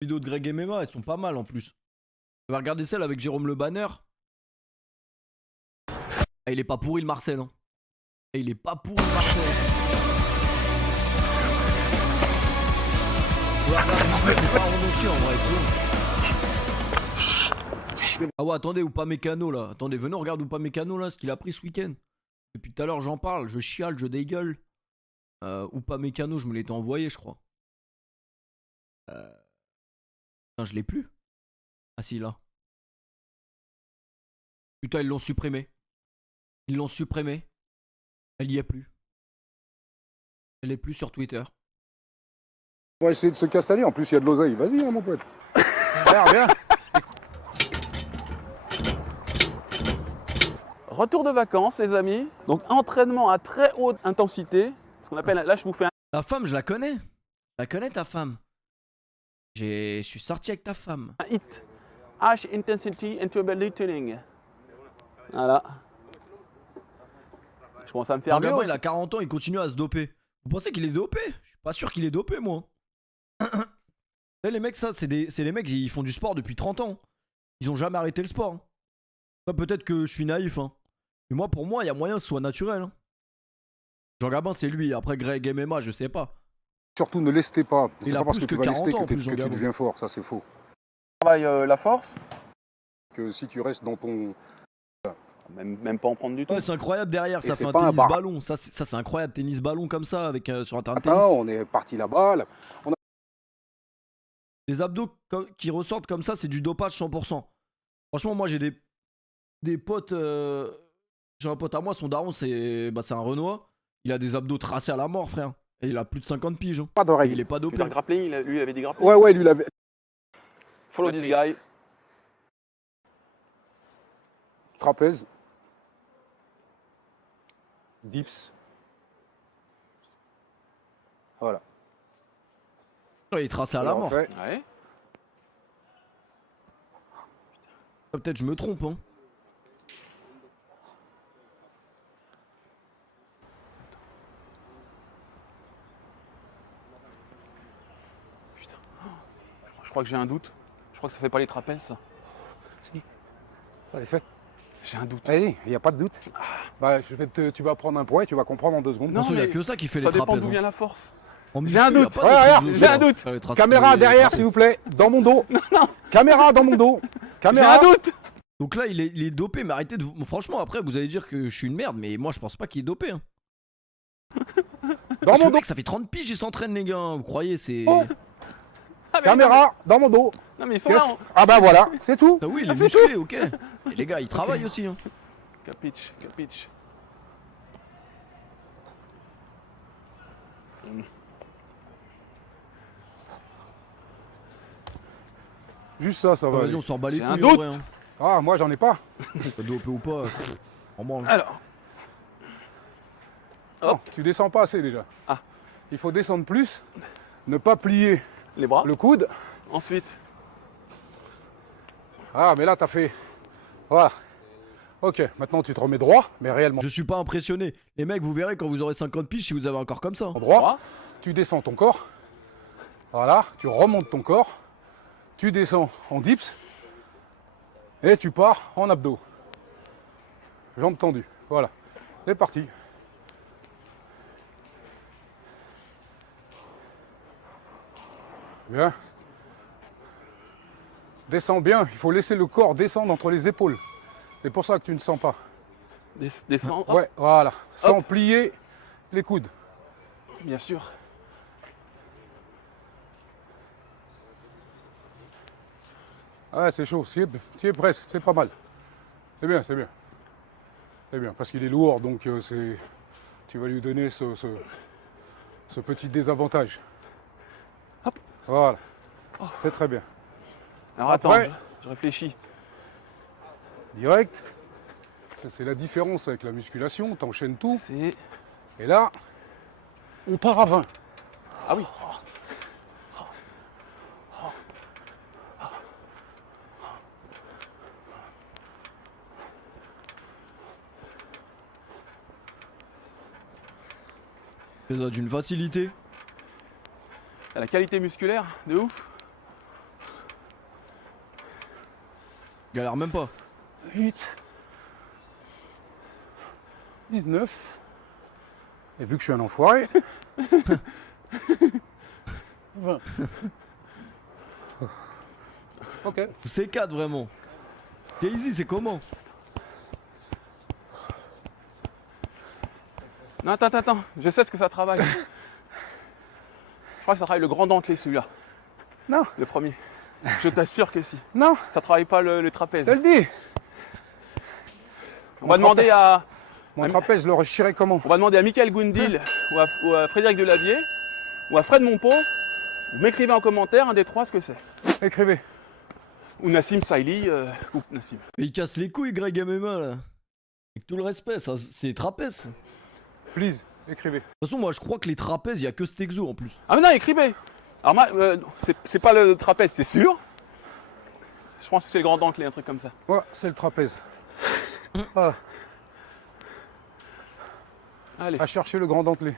vidéos de Greg MMA, elles sont pas mal en plus. Tu vas regarder celle avec Jérôme Le Banner. Ah, il est pas pourri le Marcel. Hein. Et il est pas pourri le Marcel. Ah ouais, attendez, ou pas Mécano là. Attendez, venez, on regarde ou pas Mécano là, ce qu'il a pris ce week-end. Depuis tout à l'heure, j'en parle, je chiale, je dégueule. Ou pas Mécano, je me l'étais envoyé, je crois. Putain, je l'ai plus. Ah si, là. Putain, ils l'ont supprimé. Ils l'ont supprimé. Elle y est plus. Elle est plus sur Twitter. On va essayer de se casser. En plus, il y a de l'oseille. Vas-y, hein, mon pote. Viens. Retour de vacances, les amis. Donc, entraînement à très haute intensité. Ce qu'on appelle, là, je vous fais un Ta femme, je la connais. Je la connais, ta femme. Je suis sorti avec ta femme. HIIT. High Intensity Interval Training. Voilà. Je commence à me faire vieux. Regarde, il a 40 ans, il continue à se doper. Vous pensez qu'il est dopé? Je suis pas sûr qu'il est dopé, moi. Les mecs, ça, c'est les mecs, ils font du sport depuis 30 ans. Ils ont jamais arrêté le sport. Hein. Peut-être que je suis naïf, hein. Mais moi, pour moi, il y a moyen que ce soit naturel. Hein. Jean Gabin, c'est lui. Après, Greg MMA, je sais pas. Surtout, ne lestez pas. C'est Il a pas parce plus que tu que vas lester 40 ans, que en plus, tu Jean deviens fort. Ça, c'est faux. Travaille la force. Que si tu restes dans ton... Même pas en prendre du tout. Ouais, c'est incroyable derrière, Et ça c'est fait un pas un tennis bar. ballon. Ça, c'est incroyable, tennis ballon comme ça, avec, sur un terrain de tennis. Ah, on est parti là-bas. Là. Les abdos qui ressortent comme ça, c'est du dopage 100%. Franchement, moi, j'ai des potes. J'ai un pote à moi, son daron, c'est un Renoir. Il a des abdos tracés à la mort, frère. Et il a plus de 50 piges. Hein. Pas de Et règle. il est pas dopé. Putain, grappling, lui, il avait dit grappling. Ouais, lui l'avait. Follow this guy. Trapèze. Dips. Voilà. Il est tracé à la Alors, on mort. fait. Ouais. Peut-être je me trompe. Hein. Je crois que j'ai un doute. Je crois que ça fait pas les trapèzes, ça. Si. Ça les fait. J'ai un doute. Allez, il n'y a pas de doute. Bah, tu vas prendre un poids et tu vas comprendre en 2 secondes. Non, il n'y a mais que ça qui fait ça les dépend trapèzes. d'où Hein. vient la force. En J'ai un muscu, y a doute. pas de Ouais, truc regarde, de- j'ai un doute. faire les trapèzes. Caméra derrière, s'il vous plaît. Dans mon dos. Caméra dans mon dos. J'ai Caméra. un doute. Donc là, il est dopé, mais arrêtez de. Franchement, après, vous allez dire que je suis une merde, mais moi, je pense pas qu'il est dopé. Hein. Dans Parce que mon le dos. mec, ça fait 30 piges, il s'entraîne, les gars. Vous croyez, c'est. Oh. Ah, mais Caméra dans mon dos. Non, mais ils sont là. Qu'est-ce- Ah bah voilà, c'est tout. Ah oui, il est musclé, ok. Et les gars, ils travaillent aussi. Hein. Capiche, capiche. Juste ça, ça va. Vas-y, on s'en bat les J'ai couilles. un en doute. vrai, hein. Ah, moi j'en ai pas. Pas dopé ou pas. En branle. Alors, Non, tu descends pas assez déjà. Ah. Il faut descendre plus. Ne pas plier les bras. le coude. Ensuite, Ah, mais là t'as fait. Voilà. Ok, maintenant tu te remets droit, mais réellement Je suis pas impressionné. Les mecs, vous verrez quand vous aurez 50 piges si vous avez un corps comme ça. Hein. droit. droit. Tu descends ton corps. Voilà, tu remontes ton corps. Tu descends en dips. Et tu pars en abdos. Jambes tendues. Voilà. C'est parti. Bien. Descends bien. Il faut laisser le corps descendre entre les épaules. C'est pour ça que tu ne sens pas. Descends. Hop. Ouais, voilà. Sans plier les coudes. Bien sûr. Ah, c'est chaud. Tu y es presque. C'est pas mal. C'est bien, c'est bien. C'est bien. Parce qu'il est lourd, donc tu vas lui donner ce petit désavantage. Hop. Voilà. C'est très bien. Alors Après- attends, je réfléchis. Direct. Ça, c'est la différence avec la musculation. T'enchaînes tout. C'est. Et là, on part à 20. Ah oui. C'est ça, d'une facilité. La qualité musculaire, de ouf. galère même pas. 8, 19, et vu que je suis un enfoiré, 20. Ok. C'est 4 vraiment. Easy, c'est comment? Non, attends, je sais ce que ça travaille. Je crois que ça travaille le grand dentelé celui-là, Non, le premier. Je t'assure que si. non, Ça travaille pas le trapèze. je te le dis. On va demander à Mon trapèze, je le retirais comment? Michael Gundil ou à Frédéric Delavier ou à Fred Monpont. Vous m'écrivez en commentaire un des trois ce que c'est. Écrivez. Ou Nassim Saïli, ou Nassim. Mais il casse les couilles, Greg MMA là. Avec tout le respect, ça, c'est trapèze. De Please, écrivez. toute façon, moi je crois que les trapèzes, il y a que cet exo en plus. Ah mais non, écrivez. Alors moi, c'est pas le trapèze, c'est sûr. Je pense que c'est le grand dentelé, un truc comme ça. Ouais, c'est le trapèze. Voilà. Allez. À chercher le grand dentelé.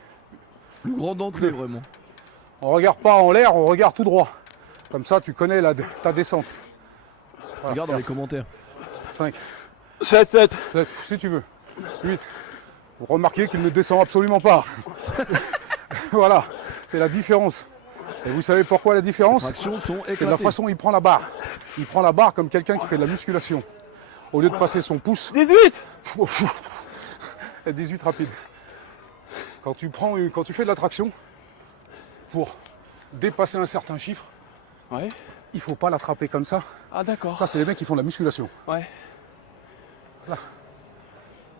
Le grand dentelé, vraiment. On regarde pas en l'air, on regarde tout droit. Comme ça, tu connais ta descente. Voilà. Regarde dans les commentaires. 5, 7, 7. 7, si tu veux. 8. Vous remarquez qu'il ne descend absolument pas. Voilà, c'est la différence. Et vous savez pourquoi la différence? Tractions sont éclatées. C'est de la façon dont il prend la barre. Il prend la barre comme quelqu'un qui fait de la musculation. Au lieu de passer son pouce, 18. et 18 rapide. Quand tu fais de la traction, pour dépasser un certain chiffre, Ouais. il faut pas l'attraper comme ça. Ah d'accord. Ça, c'est les mecs qui font de la musculation. Ouais.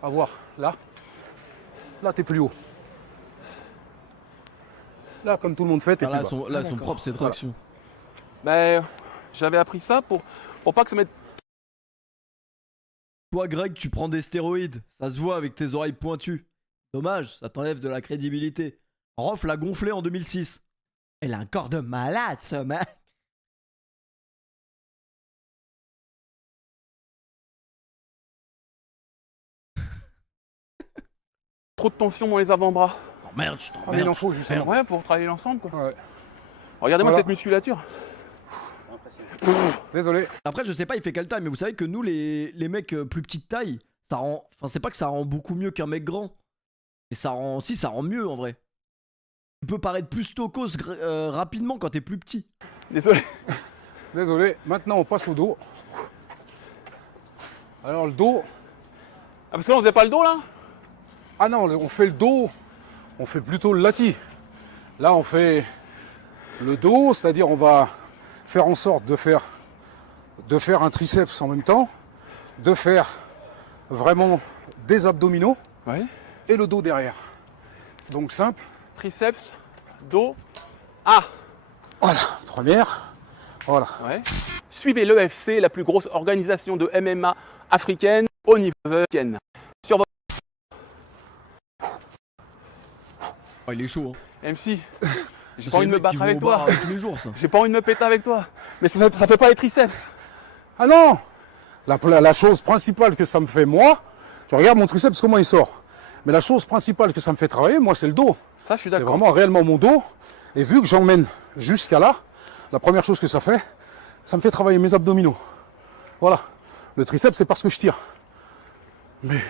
À voir, là, t'es plus haut. Là, comme tout le monde fait, t'es Ah, plus là, bas. elles sont propres ces tractions. Ben, j'avais appris ça pour pas que ça mette. Toi, Greg, tu prends des stéroïdes. Ça se voit avec tes oreilles pointues. Dommage, ça t'enlève de la crédibilité. Rof l'a gonflé en 2006. Elle a un corps de malade, ce mec. Trop de tension dans les avant-bras. Oh merde, je Ah, mais t'emmerde. il en faut justement. Ouais, pour travailler l'ensemble quoi. Ouais. Regardez-moi Voilà. cette musculature. Désolé. Après, je sais pas, il fait quelle taille, mais vous savez que nous, les mecs plus petite taille, ça rend. Enfin, c'est pas que ça rend beaucoup mieux qu'un mec grand. Mais ça rend. Si, ça rend mieux en vrai. Tu peux paraître plus stokos rapidement quand t'es plus petit. Désolé. Désolé. Maintenant, on passe au dos. Alors, le dos. Ah parce que là on faisait pas le dos là. Ah non, on fait le dos. On fait plutôt le lati. Là, on fait le dos, c'est-à-dire on va faire en sorte de faire un triceps en même temps, de faire vraiment des abdominaux Ouais. et le dos derrière. Donc simple. Triceps, dos. Ah. Voilà, première. Voilà. Ouais. Suivez l'EFC, la plus grosse organisation de MMA africaine au niveau africain. Sur votre Oh, il est chaud. Hein. MC, j'ai C'est pas envie de les me mecs qui battre vont avec au toi. bar, tous les jours, ça. J'ai pas envie de me péter avec toi. Mais ça fait pas les triceps. Ah non, la chose principale que ça me fait, moi, tu regardes mon triceps, comment il sort. Mais la chose principale que ça me fait travailler, moi, c'est le dos. Ça, je suis C'est d'accord. vraiment réellement mon dos. Et vu que j'emmène jusqu'à là, la première chose que ça me fait travailler mes abdominaux. Voilà. Le triceps, c'est parce que je tire. Mais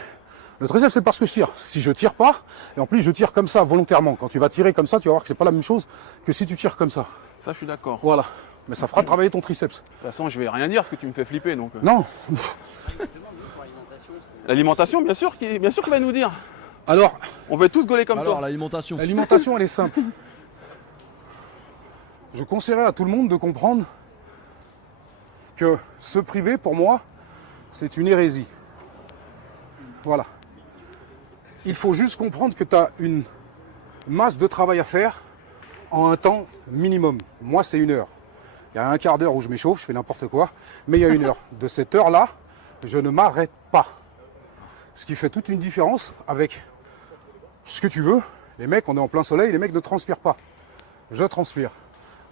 le triceps, c'est parce que je tire. Si je tire pas, et en plus je tire comme ça volontairement. Quand tu vas tirer comme ça, tu vas voir que c'est pas la même chose que si tu tires comme ça. Ça, je suis d'accord. Voilà. Mais ça fera travailler ton triceps. De toute façon, je vais rien dire parce que tu me fais flipper. Donc, Non. l'alimentation, bien sûr qu'il va nous dire. Alors, On va tous gauler comme Alors, toi. l'alimentation. l'alimentation, elle est simple. Je conseillerais à tout le monde de comprendre que se priver, pour moi, c'est une hérésie. Voilà. Il faut juste comprendre que tu as une masse de travail à faire en un temps minimum. Moi, c'est 1 heure. Il y a un quart d'heure où je m'échauffe, je fais n'importe quoi, mais il y a 1 heure. De cette heure-là, je ne m'arrête pas. Ce qui fait toute une différence avec ce que tu veux. Les mecs, on est en plein soleil, les mecs ne transpirent pas. Je transpire.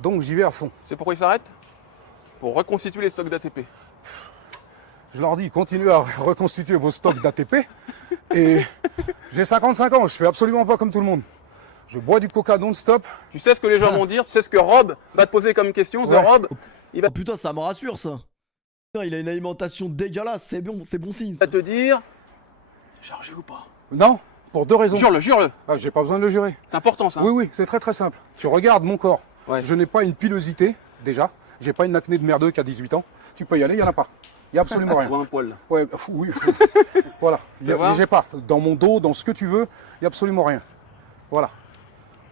Donc j'y vais à fond. C'est pourquoi il s'arrête? Pour reconstituer les stocks d'ATP. Je leur dis, continuez à reconstituer vos stocks d'ATP. Et j'ai 55 ans, je fais absolument pas comme tout le monde. Je bois du coca non-stop. Tu sais ce que les gens vont dire, tu sais ce que Rob va te poser comme question. Ouais. The Rob, Oh putain, ça me rassure ça. Putain, il a une alimentation dégueulasse, c'est bon signe. À te dire, chargé ou pas? Non, pour 2 raisons. Jure-le, jure-le. Ah, j'ai pas besoin de le jurer. C'est important ça. Oui, oui, c'est très très simple. Tu regardes mon corps. Ouais. Je n'ai pas une pilosité, déjà. J'ai pas une acné de merdeux qui a 18 ans. Tu peux y aller, il n'y en a pas. Il n'y a absolument Je rien. vois un poil là. Ouais, oui. Voilà. J'ai pas. Dans mon dos, dans ce que tu veux, il n'y a absolument rien. Voilà.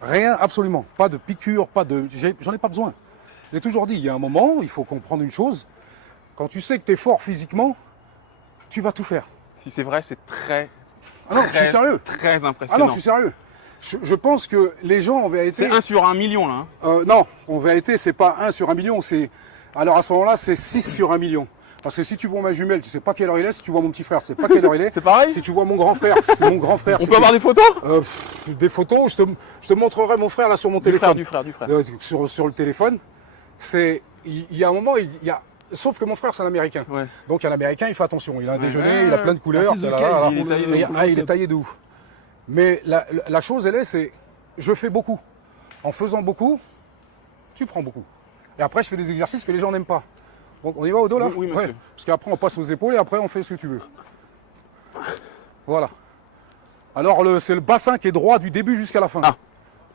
Rien, absolument. Pas de piqûre, pas de. J'en ai pas besoin. J'ai toujours dit, il y a un moment, il faut comprendre une chose. Quand tu sais que tu es fort physiquement, tu vas tout faire. Si c'est vrai, c'est très, Ah non, je suis sérieux. très Ah impressionnant. non, je suis sérieux. Je pense que les gens, en vérité. C'est 1 sur 1 million là. Hein. Non, en vérité, c'est pas 1 sur 1 million, c'est. Alors à ce moment-là, c'est 6 sur 1 million. Parce que si tu vois ma jumelle, tu sais pas quelle heure il est. Si tu vois mon petit frère, tu sais pas quelle heure il est. C'est pareil. Si tu vois mon grand frère, c'est mon grand frère. On peut avoir des photos? Des photos, je te montrerai mon frère là sur mon téléphone. Du frère. Sur le téléphone. Il y a un moment, il y a. Sauf que mon frère, c'est un Américain. Ouais. Donc un Américain, il fait attention. Il a un déjeuner, ouais. il a plein de couleurs. Ah, c'est Là, ok, il est taillé de ouf. il est taillé de ouf. Mais la chose, elle est, c'est je fais beaucoup. En faisant beaucoup, tu prends beaucoup. Et après, je fais des exercices que les gens n'aiment pas. Donc, on y va au dos là? Oui, monsieur. Parce qu'après, on passe aux épaules et après, on fait ce que tu veux. Voilà. Alors, c'est le bassin qui est droit du début jusqu'à la fin. Ah.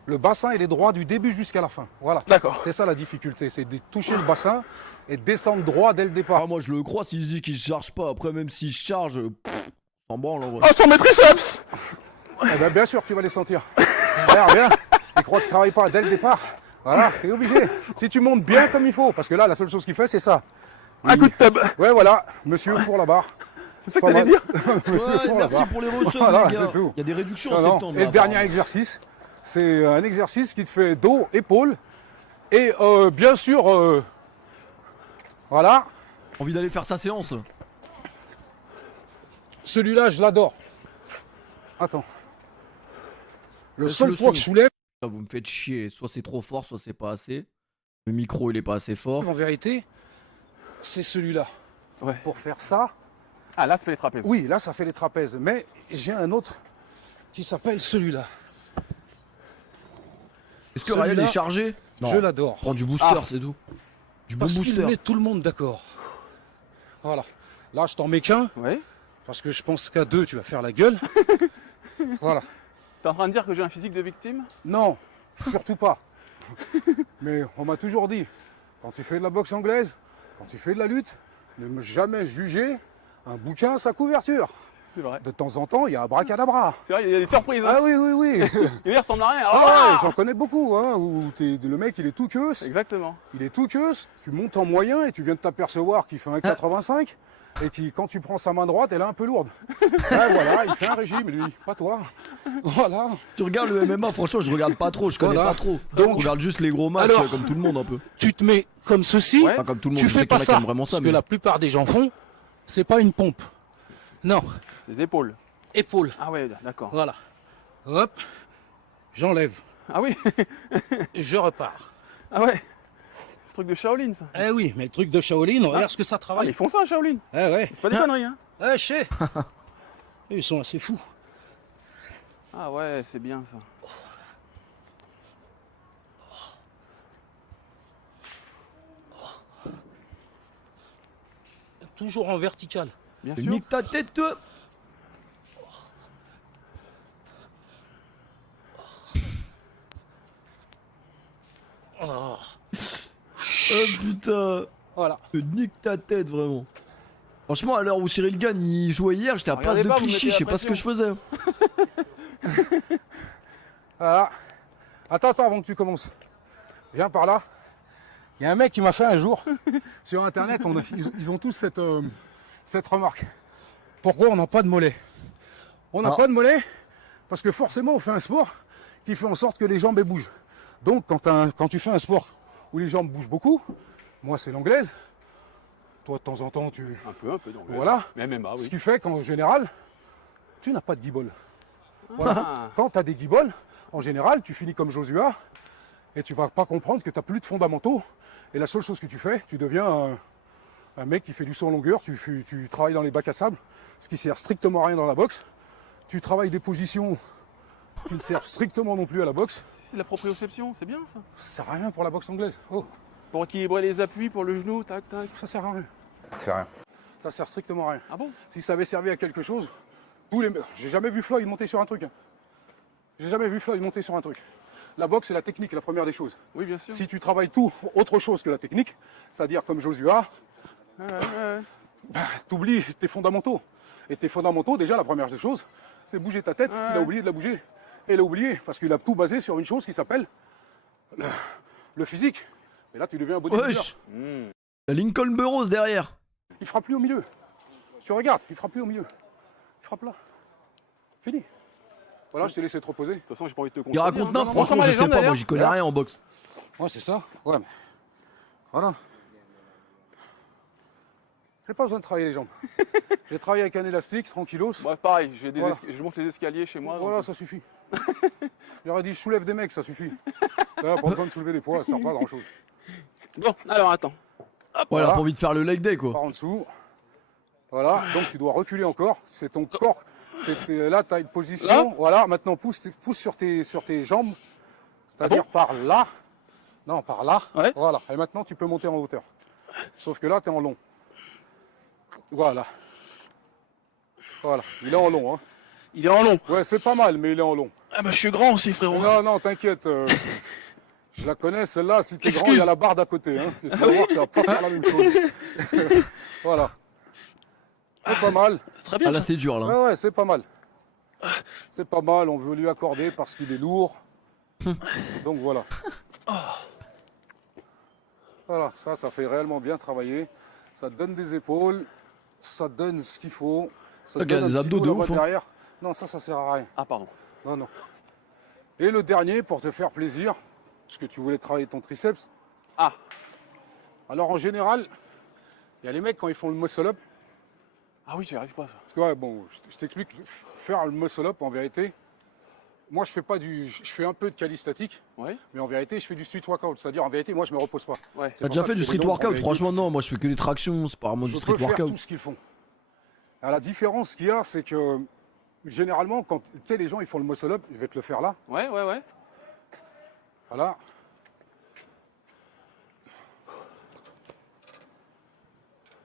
Le bassin, il est droit du début jusqu'à la fin. Voilà. D'accord. C'est ça la difficulté, c'est de toucher le bassin et de descendre droit dès le départ. Ah, moi je le crois s'il se dit qu'il charge pas. Après, même s'il charge, s'en branle en vrai. Oh, sur mes triceps! Eh ben, bien sûr que tu vas les sentir. Regarde, bien. Il croit que tu travailles pas dès le départ. Voilà, t'es obligé. Si tu montes bien comme il faut, parce que là, la seule chose qu'il fait, c'est ça. Un coup de tub. Ouais, voilà, monsieur fourre la barre. C'est ça que t'allais dire? Monsieur Ouais, fourre la merci barre. pour les ressources, Voilà, les gars. c'est tout. Il y a des réductions Non, en non. septembre. Et le là, dernier apparemment. exercice, c'est un exercice qui te fait dos, épaules. Et bien sûr, voilà, Envie d'aller faire sa séance. celui-là, je l'adore. Attends. Le Laisse seul le poids son. que je soulève, Là, vous me faites chier. Soit c'est trop fort, soit c'est pas assez. Le micro, il est pas assez fort. en vérité, c'est celui-là. Ouais. Pour faire ça, Ah, là, ça fait les trapèzes. oui, là, ça fait les trapèzes. Mais j'ai un autre qui s'appelle celui-là. Est-ce que Ryan Celui-là, est chargé? Je l'adore. Prends du booster, Ah. c'est tout. Du bon Parce qu'il booster. met tout le monde d'accord. Voilà. Là, je t'en mets qu'un, Ouais. parce que je pense qu'à 2, tu vas faire la gueule. Voilà. T'es en train de dire que j'ai un physique de victime? Non, surtout pas. Mais on m'a toujours dit, quand tu fais de la boxe anglaise, quand tu fais de la lutte, ne jamais juger un bouquin à sa couverture. C'est vrai. De temps en temps, il y a un bracadabra. C'est vrai, il y a des surprises. Hein. Ah oui, oui, oui. Il ressemble à rien. Ah Ah ouais, j'en connais beaucoup, hein, où le mec, il est tout queue. Exactement. Il est tout queue, tu montes en moyen et tu viens de t'apercevoir qu'il fait 1,85 et qui, quand tu prends sa main droite, elle est un peu lourde. Ouais, voilà, il fait un régime, lui, pas toi. Voilà. Tu regardes le MMA, franchement, je regarde pas trop, je connais Voilà. pas trop. Donc- je regarde juste les gros matchs Alors- comme tout le monde un peu. Tu te mets comme ceci, Ouais. Pas comme tout le monde, tu je sais fais qu'il y en pas a qui ça. aiment vraiment ça. Ce que Mais... la plupart des gens font, c'est pas une pompe. Non, Les épaules. épaule. Ah ouais, d'accord. Voilà. Hop, j'enlève. Ah oui. Je repars. Ah ouais. C'est le truc de Shaolin, ça. Eh oui, mais le truc de Shaolin, regarde ce que ça Ah, travaille. ils font ça, Shaolin. Eh ouais. C'est pas des conneries, hein. Eh, je sais. Ils sont assez fous. Ah ouais, c'est bien ça. Toujours en vertical. Bien sûr. Nique ta tête, toi. Oh. Oh putain. Voilà. Nique ta tête, vraiment. Franchement, à l'heure où Cyril gagne, il jouait hier, j'étais à place Regardez de pas, vous Clichy, mettez je sais la pas ce que je faisais. Voilà. Attends, avant que tu commences. Viens par là. Il y a un mec qui m'a fait un jour, sur internet, ils ont tous cette remarque. Pourquoi on n'a pas de mollet? On n'a Ah. pas de mollet parce que forcément on fait un sport qui fait en sorte que les jambes elles bougent. Donc quand tu fais un sport où les jambes bougent beaucoup, moi c'est l'anglaise, toi de temps en temps tu... Un peu, donc. Voilà. Mais MMA, Ce oui. qui fait qu'en général, tu n'as pas de guibole. Ah. Quand tu as des guiboles, en général, tu finis comme Joshua et tu vas pas comprendre que tu n'as plus de fondamentaux. Et la seule chose que tu fais, tu deviens un mec qui fait du saut en longueur, tu travailles dans les bacs à sable, ce qui sert strictement à rien dans la boxe. Tu travailles des positions qui ne servent strictement non plus à la boxe. C'est de la proprioception, c'est bien ça. Ça sert à rien pour la boxe anglaise. Oh, Pour équilibrer les appuis, pour le genou, tac, tac. ça sert à rien. C'est rien. Ça sert strictement à rien. Ah bon? Si ça avait servi à quelque chose, j'ai jamais vu Floyd monter sur un truc. Hein. J'ai jamais vu Floyd monter sur un truc. La boxe, c'est la technique, la première des choses. Oui, bien sûr. Si tu travailles tout autre chose que la technique, c'est-à-dire comme Joshua, t'oublies tes fondamentaux. Et tes fondamentaux, déjà, la première des choses, c'est bouger ta tête. Il a oublié de la bouger. Et il a oublié parce qu'il a tout basé sur une chose qui s'appelle le physique. Et là, tu deviens un bodybuilder. Wesh. La Lincoln Burroughs derrière. Il frappe plus au milieu. Tu regardes, il frappe plus au milieu. Il frappe là. Fini. Voilà, je t'ai laissé te reposer. De toute façon, j'ai pas envie de te Il contredire. raconte Non, n'importe, non, franchement, montre-moi je les sais jambes, pas, moi d'ailleurs. j'y connais rien en boxe. Ouais, c'est ça. Ouais, mais... Voilà. J'ai pas besoin de travailler les jambes. J'ai travaillé avec un élastique, tranquillos. Bref, pareil, Voilà. je monte les escaliers chez moi. Voilà, donc- ça suffit. J'aurais dit, je soulève des mecs, ça suffit. Là, pas besoin de soulever des poids, ça sert pas à grand chose. Bon, alors attends. Ouais, il a Voilà. pas envie de faire le leg day quoi. Par en dessous. Voilà, donc tu dois reculer encore. C'est ton corps. Là, tu as une position. Là Voilà, maintenant pousse sur tes jambes. C'est-à-dire par là. Non, par là. Ouais. Voilà. Et maintenant, tu peux monter en hauteur. Sauf que là, tu es en long. Voilà. Voilà. Il est en long. Hein. Il est en long. Ouais, c'est pas mal, mais il est en long. Ah bah je suis grand aussi, frérot. Non, non, t'inquiète. Je la connais, celle-là. Si t'es grand, il y a la barre d'à côté. Hein. Tu vas voir que ça va pas faire la même chose. Voilà. C'est pas mal. Très bien. Ah là ça. c'est dur là. Ouais, ouais, c'est pas mal. C'est pas mal, on veut lui accorder parce qu'il est lourd. Donc voilà. Voilà, ça fait réellement bien travailler. Ça te donne des épaules, ça te donne ce qu'il faut. Ça te Ok, il y a donne des un petit abdos dos de là-bas ouf, hein. derrière. Non, ça sert à rien. Ah pardon. Non, non. Et le dernier, pour te faire plaisir, parce que tu voulais travailler ton triceps. Ah. Alors en général, il y a les mecs quand ils font le muscle-up. Ah oui, j'y arrive pas ça. Parce que ouais, bon, je t'explique, faire le muscle-up en vérité, moi je fais un peu de calisthenique, Ouais. mais en vérité je fais du street workout, c'est-à-dire en vérité moi je me repose pas. Ouais. T'as déjà fait du street workout? Franchement non, moi je fais que des tractions, c'est pas vraiment du Je street peux faire workout. tout ce qu'ils font. Alors, la différence qu'il y a, c'est que généralement quand tu sais les gens ils font le muscle-up, je vais te le faire là, Ouais, ouais, ouais. voilà.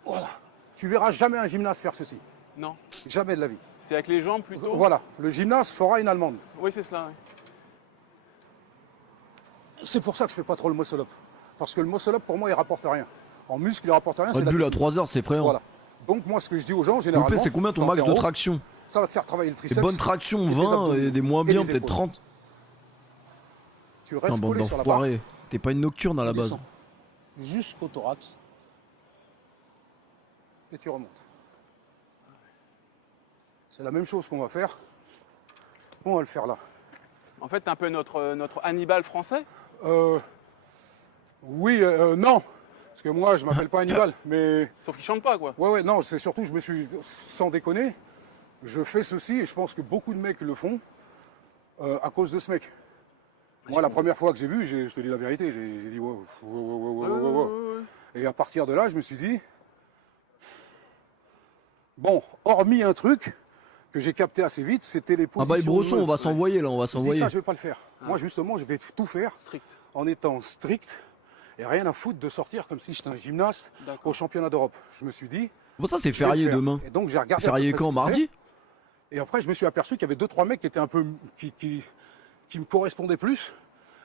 Voilà. Tu verras jamais un gymnaste faire ceci, Non. jamais de la vie. C'est avec les jambes plutôt. Voilà, le gymnaste fera une allemande. Oui, c'est cela. Ouais. C'est pour ça que je fais pas trop le muscle-up. Parce que le muscle-up, pour moi, il rapporte rien. En muscle, il rapporte rien. Red la Bull à technique. 3 heures, c'est effrayant. Voilà. Donc, moi, ce que je dis aux gens, S'il vous généralement. plaît, c'est combien ton quand max t'es de en haut, traction? Ça va te faire travailler le Des triceps. bonnes tractions, et tes 20 abdominaux, et des moins et bien, les peut-être épaules. 30. Tu Non, restes bande collé sur la barre. d'enfoirés. T'es pas une nocturne à la Tu base. descends jusqu'au thorax. Et tu remontes. C'est la même chose qu'on va faire. On va le faire là. En fait, t'es un peu notre Hannibal français. Oui, non. Parce que moi, je m'appelle pas Hannibal. Mais Sauf qu'il chante pas, quoi. ouais, non, c'est surtout, je me suis, sans déconner, je fais ceci et je pense que beaucoup de mecs le font à cause de ce mec. Moi, la première fois que j'ai vu, je te dis la vérité, j'ai dit wow, wow, wow, wow, wow, wow, wow. Et à partir de là, je me suis dit, bon, hormis un truc que j'ai capté assez vite, c'était les Ah positions. bah, et Bresson, de- on va s'envoyer là, on va Je dis s'envoyer. ça, je vais pas le faire. Moi, justement, je vais tout faire Strict. en étant strict et rien à foutre de sortir comme si j'étais un gymnaste D'accord. au championnat d'Europe. Je me suis dit, Bon, ça c'est je vais le férié faire. demain. Et donc, j'ai regardé. à peu Férié près quand? ce qu'il Mardi? fait. Et après, je me suis aperçu qu'il y avait 2-3 mecs qui étaient un peu. Qui me correspondaient plus.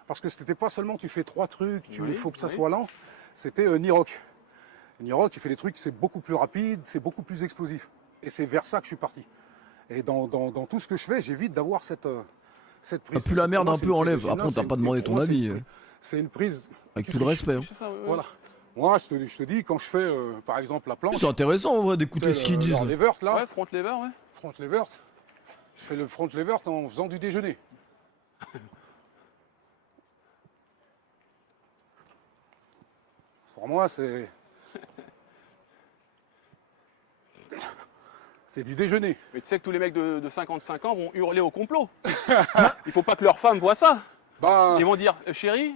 Parce que c'était pas seulement tu fais 3 trucs, il Oui, faut que ça oui. soit lent. C'était Nirok. Nirok, il fait des trucs, c'est beaucoup plus rapide, c'est beaucoup plus explosif. Et c'est vers ça que je suis parti. Et dans tout ce que je fais, j'évite d'avoir cette prise. Ah, plus la merde Pour moi, un c'est peu une en prise de lève. Après, on gymnase, t'a c'est pas une- demandé pour ton moi, c'est une avis. prise- C'est une prise. Avec tout le respect. hein. C'est ça, ouais, ouais. Voilà. Moi, je te dis, quand je fais, par exemple, la planche. C'est intéressant en vrai d'écouter ce qu'ils disent. Les là. lever, là. Ouais, front lever, ouais. Front lever. Je fais le front lever en faisant du déjeuner. Pour moi, c'est du déjeuner. Mais tu sais que tous les mecs de 55 ans vont hurler au complot. Il faut pas que leurs femmes voient ça. Ben, Ils vont dire, chérie,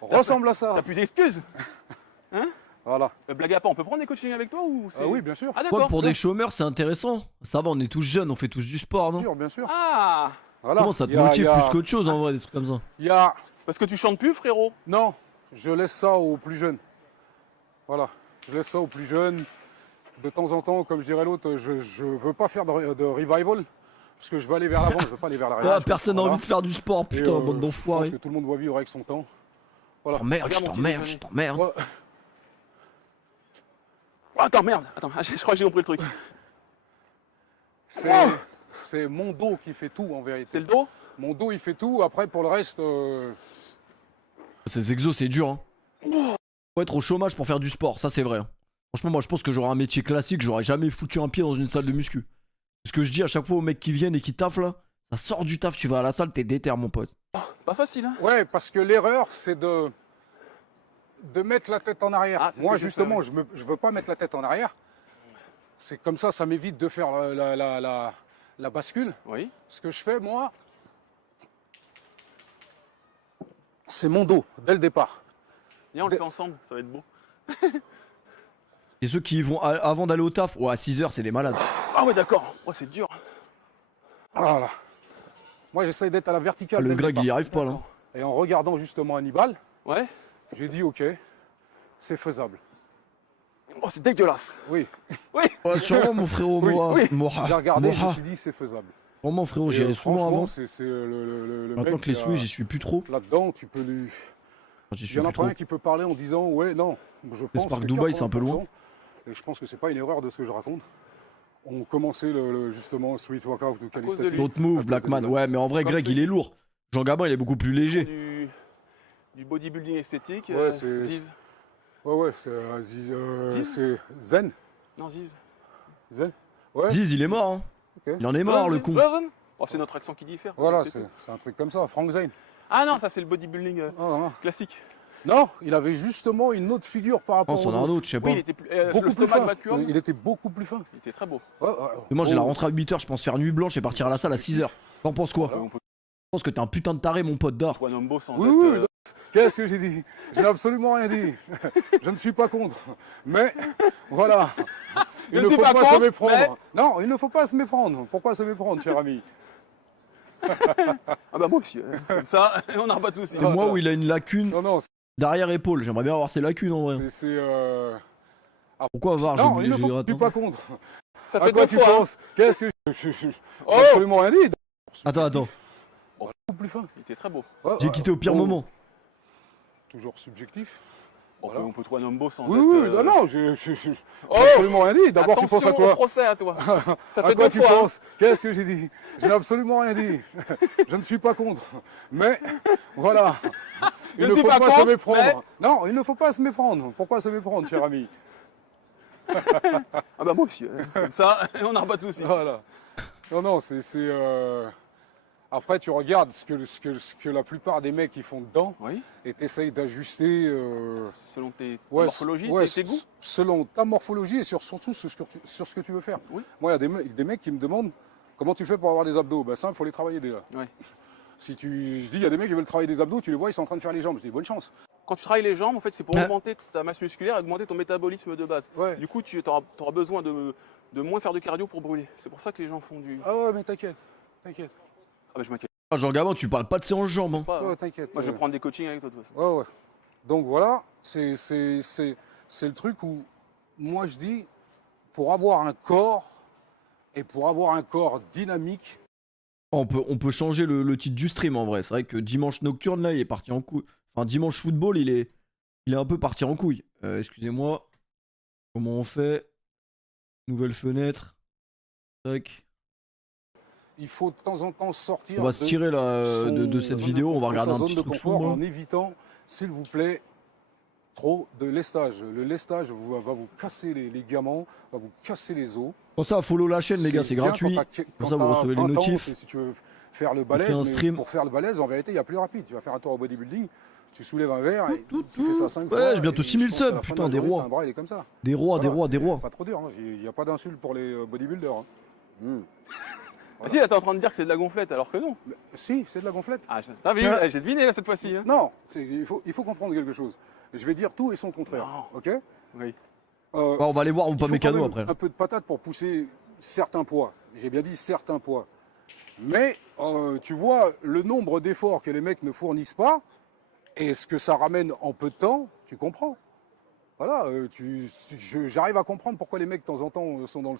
ressemble à ça. t'as plus d'excuses. Voilà. Blague à part, on peut prendre des coachings avec toi ou c'est... Ah oui, bien sûr. Ah Ouais, d'accord. pour des chômeurs, c'est intéressant. Ça va, on est tous jeunes, on fait tous du sport, Bien non? sûr, bien sûr. Ah, Voilà. Comment ça te Il y a- motive il y a- plus qu'autre chose en vrai, des trucs comme ça? Il y a... parce que tu chantes plus, frérot. Non, je laisse ça aux plus jeunes. Voilà. Je laisse ça aux plus jeunes. De temps en temps, comme je dirais l'autre, je veux pas faire de revival. Parce que je veux aller vers l'avant, je veux pas aller vers l'arrière. Ah, personne n'a envie de faire du sport, Et, putain, bande Je pense d'enfoirés. que tout le monde doit vivre avec son temps. Voilà. T'emmerdes, je Regarde mon petit t'emmerde, déjeuner. je t'emmerde. Ouais. Oh, attends, merde. Attends, je crois que j'ai compris le truc. C'est mon dos qui fait tout en vérité. C'est le dos? Mon dos il fait tout, après pour le reste, Ces exos, c'est dur, hein. Faut être au chômage pour faire du sport, ça c'est vrai. hein. Franchement, moi je pense que j'aurais un métier classique, j'aurais jamais foutu un pied dans une salle de muscu. Ce que je dis à chaque fois aux mecs qui viennent et qui taffent là, ça sort du taf, tu vas à la salle, t'es déter, mon pote. Pas facile, hein? ouais, parce que l'erreur c'est de mettre la tête en arrière. Ah, c'est ce Moi que j'ai justement, fait, je veux pas mettre la tête en arrière. C'est comme ça m'évite de faire la bascule. Oui. Ce que je fais moi, c'est mon dos dès le départ. Viens, on le fait ensemble, ça va être beau. Et ceux qui y vont avant d'aller au taf, ouais, à 6h, c'est des malades. Ah ouais, d'accord. Oh, c'est dur. Voilà. Moi j'essaye d'être à la verticale. Ah, le dès Greg, départ. il y arrive pas là. Et en regardant justement Hannibal, Ouais. j'ai dit ok, c'est faisable. Oh, c'est dégueulasse. Oui. Oui. Ouais, sûrement, mon frérot, Oui, moi. oui. Moha. J'ai regardé, je me Moha. suis dit c'est faisable. Vraiment, frérot, Et, j'y allais souvent franchement, avant. c'est le Maintenant mec que les qui a- souhaits, j'y suis plus trop. là-dedans, tu peux lui. J'y Il suis y en a plus pas trop. un qui peut parler en disant ouais non. Je pense Spark que Dubaï, c'est un peu loin. 80%, et je pense que c'est pas une erreur de ce que je raconte. On commençait justement le street workout de cause de calisthenics. lui. L'autre à move, cause Blackman. d'Hannibal. Ouais, mais en vrai, Comme Greg, c'est- il est lourd. Jean Gabin, il est beaucoup plus léger. Du bodybuilding esthétique. Ouais, c'est- Ziz. Ouais, Ziz c'est Zen. Non, Ziz. Zen. Ouais. Diz, il est mort, hein. Ok. Il en est mort, le con. Blazen. Oh, c'est notre accent qui diffère. Voilà, c'est tout. c'est un truc comme ça. Frank Zane. Ah non, ça c'est le bodybuilding Ah, non. classique. Non, il avait justement une autre figure par Je rapport pense aux qu'on a un autres. autre, je sais pas. Oui, il était plus, Beaucoup le plus stomac fin. vacuum. Il était beaucoup plus fin. Il était très beau. Ouais, ouais. Moi, j'ai la Oh. rentrée à 8h, je pense faire nuit blanche et partir à la salle à 6h. T'en penses quoi? Ouais, on peut Je pense que t'es un putain de taré, mon pote d'or. trouver un hombo sans Oui, être, oui, qu'est-ce que j'ai dit? J'ai absolument rien dit. Je ne suis pas contre. Mais voilà. Je Il ne ne suis faut pas pas se contre, méprendre. Non, il ne faut pas se méprendre. Pourquoi se méprendre, cher ami? Ah bah moi aussi. Comme ça, on n'a pas de soucis. Et moi, où il a une lacune Non, non, d'arrière-épaule, j'aimerais bien avoir ces lacunes en vrai. c'est. Pourquoi avoir? Non, il ne J'ai faut gratte, je suis hein. pas contre. Ça À fait quoi deux tu fois. hein. penses? Qu'est-ce que j'ai Oh absolument rien dit. Attends, attends. Beaucoup plus fin. Il était très beau. Ouais, J'ai ouais. quitté au pire Bon, moment. Toujours subjectif. Bon, Voilà. on peut trouver un hombo sans Oui, être. oui, non, non, j'ai Oh absolument rien dit. D'abord, tu penses à Attention au quoi? procès à toi. Ça À fait quoi deux tu fois. hein. penses? Qu'est-ce que j'ai dit? J'ai absolument rien dit. Je ne suis pas contre. Mais voilà. Je Il ne ne suis faut pas pas se contre, méprendre. Non, il ne faut pas se méprendre. Pourquoi se méprendre, cher ami? Ah bah moi aussi. Comme ça, on n'a pas de soucis. Voilà. Non, non, après, tu regardes ce que la plupart des mecs ils font dedans Oui. et tu essayes d'ajuster. Selon tes Ouais, morphologies, ouais, tes goûts. selon ta morphologie et surtout sur ce que tu veux faire. Oui. Moi, il y a des mecs qui me demandent comment tu fais pour avoir des abdos. Ben ça, il faut les travailler déjà. Ouais. Je dis, il y a des mecs qui veulent travailler des abdos, tu les vois, ils sont en train de faire les jambes. Je dis, bonne chance. Quand tu travailles les jambes, en fait, c'est pour Ouais. augmenter ta masse musculaire et augmenter ton métabolisme de base. Ouais. Du coup, tu auras besoin de moins faire de cardio pour brûler. C'est pour ça que les gens font du. Ah ouais, mais t'inquiète. T'inquiète. Ah bah je m'inquiète Ah, Jean Gabin, tu parles pas de séance jambes, hein. pas. hein. Ouais, t'inquiète. Moi, je vais prendre des coachings avec toi de toute façon. Ouais, ouais. Donc voilà, c'est le truc où moi je dis, pour avoir un corps et pour avoir un corps dynamique, On peut changer le titre du stream en vrai. C'est vrai que dimanche nocturne, là, il est parti en couille. Enfin, dimanche football, il est un peu parti en couille. Excusez-moi. Comment on fait? Nouvelle fenêtre. Tac. il faut de temps en temps sortir On va se tirer là, de cette vidéo. On va regarder sa un zone petit de truc confort sombre. en évitant, s'il vous plaît, trop de lestage. Le lestage va vous casser les ligaments, va vous casser les os. Pensez à follow la chaîne, les gars, c'est bien gratuit. quand ça, vous t'as recevez les 20 ans, notifs. si tu veux faire le Booker balèze, un mais stream. pour faire le balèze, en vérité, il y a plus rapide. Tu vas faire un tour au bodybuilding, tu soulèves un verre, et tu fais ça 5 fois. Ouais, j'ai bientôt et 6000 je pense qu'à la subs, fin de putain, la des journée, rois. t'as un bras, il est comme ça. Des rois, des Voilà, rois, des c'est rois. Pas trop dur, hein. Il n'y a pas d'insulte pour les bodybuilders. hein. Si, là, t'es en train de dire que c'est de la gonflette, alors que non. Mais si, c'est de la gonflette. Ah, t'as vu, j'ai deviné là cette fois-ci. Hein. Non, il faut comprendre quelque chose. Je vais dire tout et son contraire. Non. Ok. Oui. Ouais, on va aller voir ou Il pas faut mécano quand même après. un peu de patate pour pousser certains poids. J'ai bien dit certains poids. Mais tu vois le nombre d'efforts que les mecs ne fournissent pas et ce que ça ramène en peu de temps, tu comprends. Voilà, j'arrive à comprendre pourquoi les mecs de temps en temps sont dans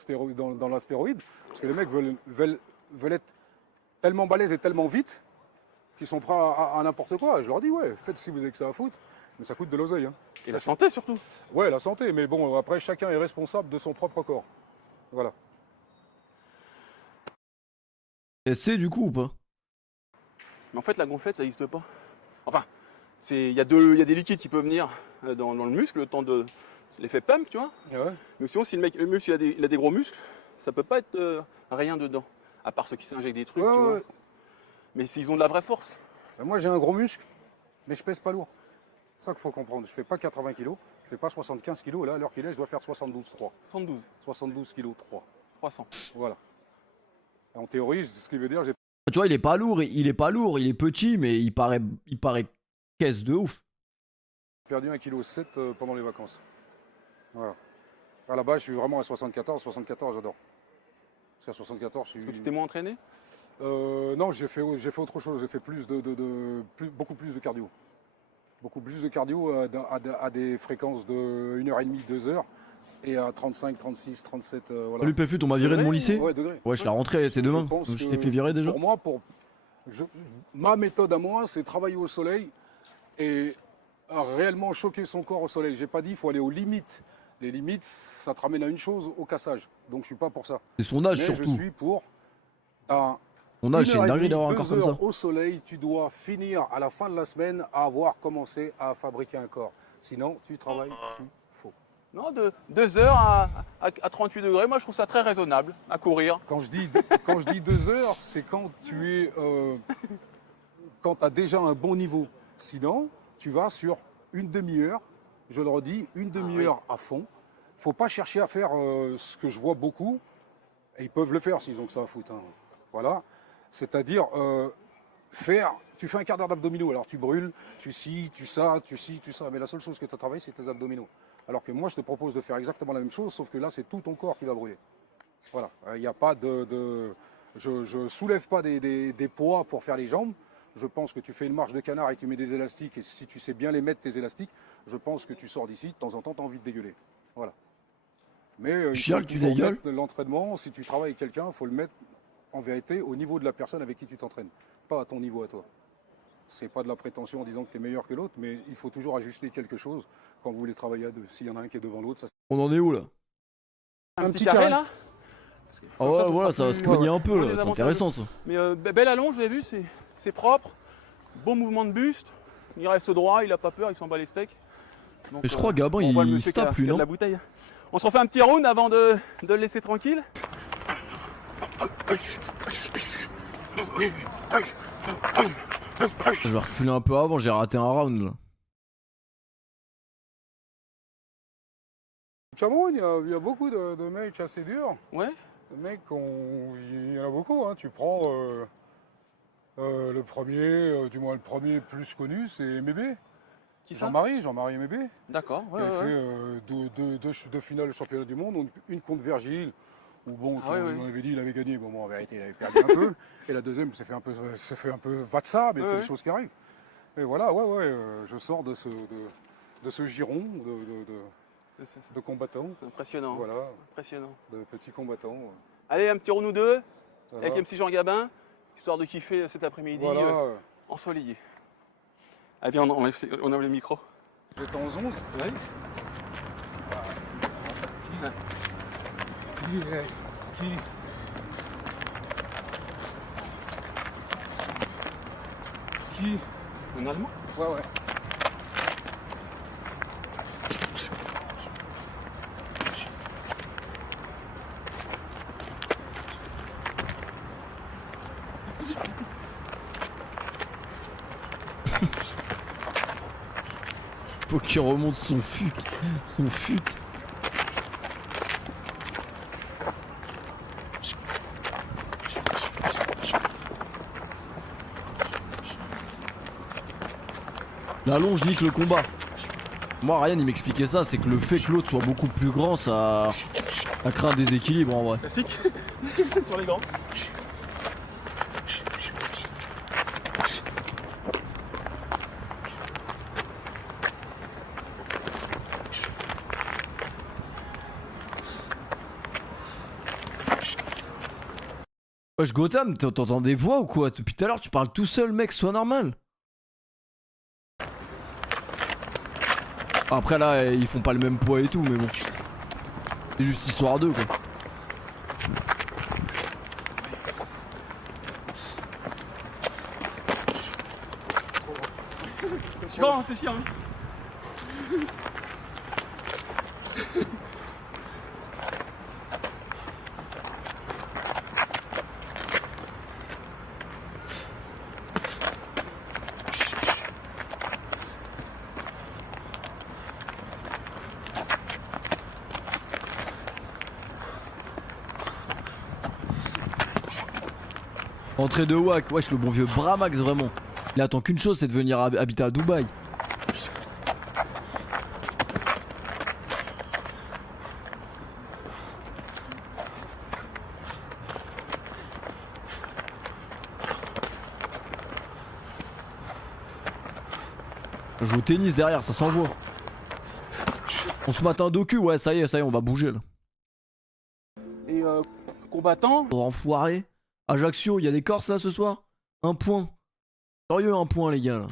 la stéroïde, parce que les mecs veulent être tellement balèzes et tellement vite qu'ils sont prêts à n'importe quoi. Je leur dis, ouais, faites si vous avez que ça à foutre, mais ça coûte de l'oseille. Hein. Et la santé surtout. Ouais, la santé, mais bon, après, chacun est responsable de son propre corps. Voilà. Et c'est du coup ou pas? Mais en fait, la gonflette, ça n'existe pas. Enfin, il y a des liquides qui peuvent venir dans le muscle, le temps de l'effet pump, tu vois. Ouais. Mais sinon, si le muscle il a des gros muscles, ça peut pas être rien dedans. À part ceux qui s'injectent des trucs, Ouais, tu vois. ouais. Mais s'ils ont de la vraie force. Moi, j'ai un gros muscle, mais je pèse pas lourd. C'est ça qu'il faut comprendre. Je fais pas 80 kg, je fais pas 75 kg. Là, à l'heure qu'il est, je dois faire 72,3. 72, 72 kg 3. 300. Voilà. En théorie, ce qui veut dire, j'ai Tu vois, il est pas lourd, il est pas lourd, il est petit, mais il paraît caisse de ouf. perdu 1,7 kg pendant les vacances. Voilà. À la base, je suis vraiment à 74. 74, j'adore. Parce qu'à 74, je suis. Est-ce que tu t'es moins entraîné? Non, j'ai fait autre chose. J'ai fait beaucoup plus de cardio. Beaucoup plus de cardio à des fréquences de 1h30, 2 heures. Et à 35, 36, 37. Voilà. Salut Péfut, on m'a viré de mon lycée? Ouais, degrés. Ouais, je la rentrée, c'est demain. Je pense Donc je que t'ai fait virer déjà? Pour moi, ma méthode à moi, c'est travailler au soleil et réellement choquer son corps au soleil. J'ai pas dit qu'il faut aller aux limites. Les limites, ça te ramène à une chose, au cassage. Donc je suis pas pour ça. C'est son âge Mais surtout. je suis pour. Son âge, c'est une dinguerie d'avoir un corps 2 comme ça. heures au soleil, tu dois finir à la fin de la semaine à avoir commencé à fabriquer un corps. Sinon, tu travailles tout faux. Non, de 2 heures à 38 degrés, moi je trouve ça très raisonnable à courir. Quand je dis 2 heures, c'est quand tu as déjà un bon niveau. Sinon, tu vas sur une demi-heure. Je le redis, une demi-heure à fond. Faut pas chercher à faire ce que je vois beaucoup. Et ils peuvent le faire s'ils ont que ça à foutre. Hein. Voilà. C'est-à-dire tu fais un quart d'heure d'abdominaux. Alors tu brûles, tu scies, tu ça. Mais la seule chose que tu as travaillé, c'est tes abdominaux. Alors que moi, je te propose de faire exactement la même chose, sauf que là, c'est tout ton corps qui va brûler. Voilà. Il n'y a pas je soulève pas des poids pour faire les jambes. Je pense que tu fais une marche de canard et tu mets des élastiques. Et si tu sais bien les mettre, tes élastiques, je pense que tu sors d'ici. De temps en temps, tu as envie de dégueuler. Voilà. Mais il faut toujours mettre l'entraînement. Si tu travailles avec quelqu'un, il faut le mettre en vérité au niveau de la personne avec qui tu t'entraînes. Pas à ton niveau à toi. C'est pas de la prétention en disant que tu es meilleur que l'autre, mais il faut toujours ajuster quelque chose quand vous voulez travailler à deux. S'il y en a un qui est devant l'autre, ça. On en est où là? Un petit carré là. Ah ouais, voilà, ça va se cogner un peu là, c'est intéressant ça. Mais belle allonge, vous avez vu, c'est propre. Bon mouvement de buste. Il reste droit, il a pas peur, il s'en bat les steaks. Donc, Et je crois Gabin il se tape lui, non? La bouteille. On se refait un petit round avant de le laisser tranquille. Je vais reculer un peu avant, j'ai raté un round là. Au Cameroun, il y a beaucoup de mecs assez durs. Ouais. Les mecs, il y en a beaucoup. Hein. Tu prends le premier plus connu, c'est Mébé. Qui ça? Jean-Marie Mébé. D'accord. Qui a fait deux finales de championnat du monde, une contre Virgile, où bon, on avait dit il avait gagné, bon en vérité il avait perdu un peu. Et la deuxième s'est fait un peu vatsa, mais c'est des choses qui arrivent. Et voilà, je sors de ce giron de combattants. Impressionnant. Voilà. Impressionnant. De petits combattants. Allez, un petit round ou deux Voilà. avec MC Jean Gabin, histoire de kiffer cet après-midi ensoleillé. Allez, on enlève le micro. J'étais en 11. Oui. Qui En allemand? Ouais. Faut qu'il remonte son fut. La longe nique le combat. Moi Ryan il m'expliquait ça, c'est que le fait que l'autre soit beaucoup plus grand, ça crée un déséquilibre en vrai. Classique. Sur les gants. Wesh Gotham, t'entends des voix ou quoi? Depuis tout à l'heure tu parles tout seul mec, sois normal. Après là ils font pas le même poids et tout mais bon. C'est juste histoire d'eux quoi. C'est bon, c'est chiant. Entrée de Wack, wesh le bon vieux Bramax vraiment. Il attend qu'une chose, c'est de venir habiter à Dubaï. On joue au tennis derrière, ça s'envoie. On se matin un docu, ouais ça y est, on va bouger là. Et combattant. Oh, enfoiré. Ajaccio, il y a des Corses là ce soir? Un point. Sérieux, un point les gars là.